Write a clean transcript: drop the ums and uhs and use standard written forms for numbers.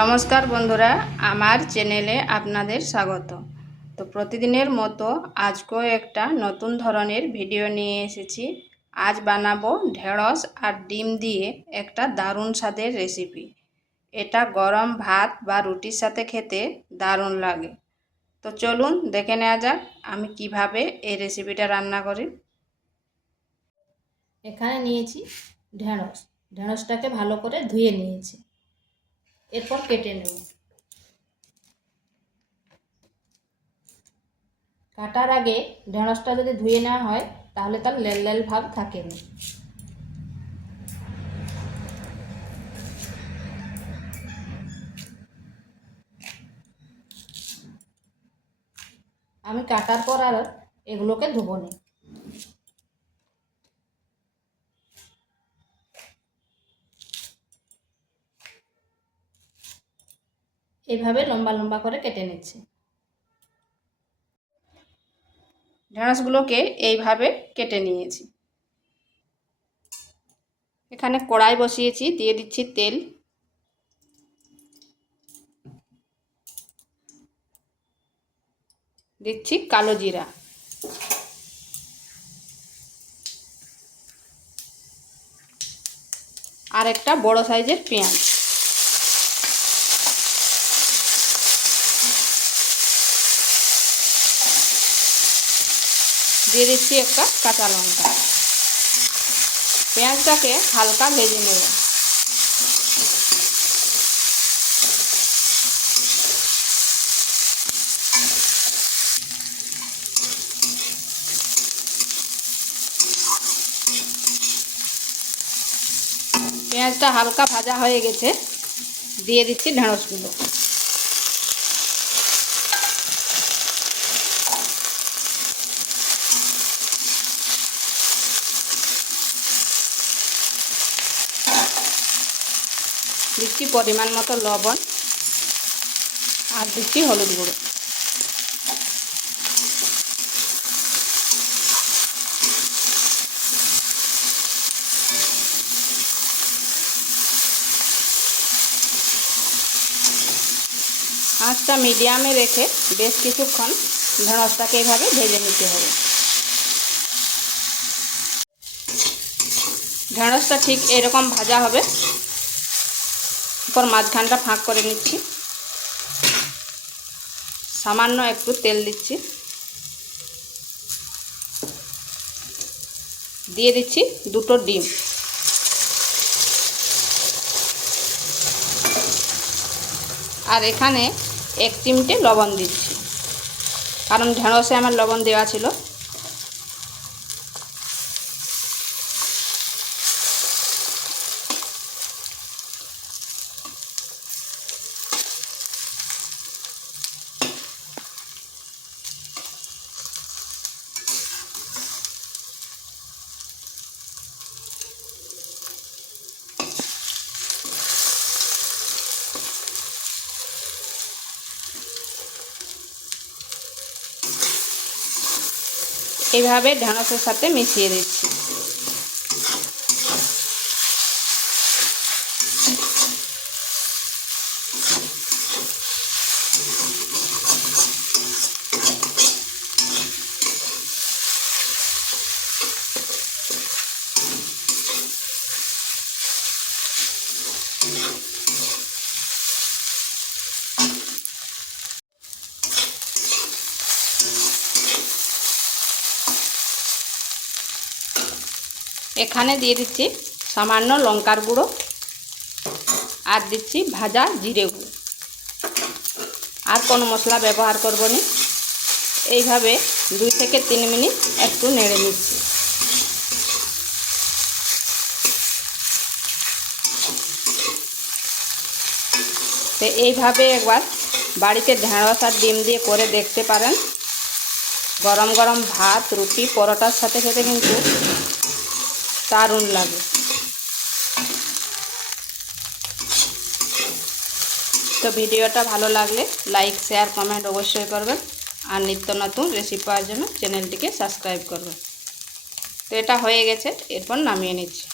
নমস্কার বন্ধুরা, আমার চ্যানেলে আপনাদের স্বাগত। তো প্রতিদিনের মতো আজকেও একটা নতুন ধরনের ভিডিও নিয়ে এসেছি। আজ বানাবো ঢেঁড়স আর ডিম দিয়ে একটা দারুণ স্বাদের রেসিপি। এটা গরম ভাত বা রুটির সাথে খেতে দারুণ লাগে। তো চলুন দেখে নেওয়া যাক আমি কিভাবে এই রেসিপিটা রান্না করি। এখানে নিয়েছি ঢেঁড়সটাকে ভালো করে ধুয়ে নিয়েছি, এরপর কেটে নেব। কাটার আগে ঢেঁড়সটা যদি ধুয়ে নেওয়া হয় তাহলে তার লেল লেল ভাব থাকে না। আমি কাটার পর আর এগুলোকে ধুবো না। এইভাবে লম্বা লম্বা করে কেটে নিচ্ছি। ঢেঁড়সগুলোকে এইভাবে কেটে নিয়েছি। এখানে কড়াই বসিয়েছি, দিয়ে দিচ্ছি তেল। দিচ্ছি কালো জিরা, আর একটা বড় সাইজের পেঁয়াজ। দিয়ে দিচ্ছি একটা কাঁচা লঙ্কা। পেঁয়াজটাকে হালকা ভেজে নেব। পেঁয়াজটা হালকা ভাজা হয়ে গেছে, দিয়ে দিচ্ছি ঢেঁড়সগুলো। দিচ্ছি পরিমাণ মতো লবণ, আর দিচ্ছি হলুদ গুঁড়ো। আঁচটা মিডিয়ামে রেখে বেশ কিছুক্ষণ ঢেঁড়সটাকে এভাবে ভেজে নিতে হবে। ঢেঁড়সটা ঠিক এরকম ভাজা হবে। এরপর মাঝখানটা ফাঁক করে নিচ্ছি। সামান্য একটু তেল দিচ্ছি, দিয়ে দিচ্ছি দুটো ডিম। আর এখানে 1 চিমটে লবণ দিচ্ছি, কারণ ঢেঁড়সে আমার লবণ দেওয়া ছিল। এইভাবে ঢেঁড়সের সাথে মিশিয়ে দিচ্ছি। এখানে দিয়ে দিচ্ছি সামান্য লঙ্কার গুঁড়ো, আর দিচ্ছি ভাজা জিরে গুঁড়ো। আর কোনো মশলা ব্যবহার করব না। এইভাবে 2 থেকে 3 মিনিট একটু নেড়ে নিচ্ছি। তো এইভাবে একবার বাড়িতে ঢেঁড়স আর ডিম দিয়ে করে দেখতে পারেন। গরম গরম ভাত, রুটি, পরোটার সাথে খেতে কিন্তু দারুণ লাগে। তো ভিডিওটা ভালো লাগলে লাইক, শেয়ার, কমেন্ট অবশ্যই করবেন। আর নিত্য নতুন রেসিপি পাওয়ার জন্য চ্যানেলটিকে সাবস্ক্রাইব করবেন। তো এটা হয়ে গেছে, এরপর নামিয়ে নিচ্ছি।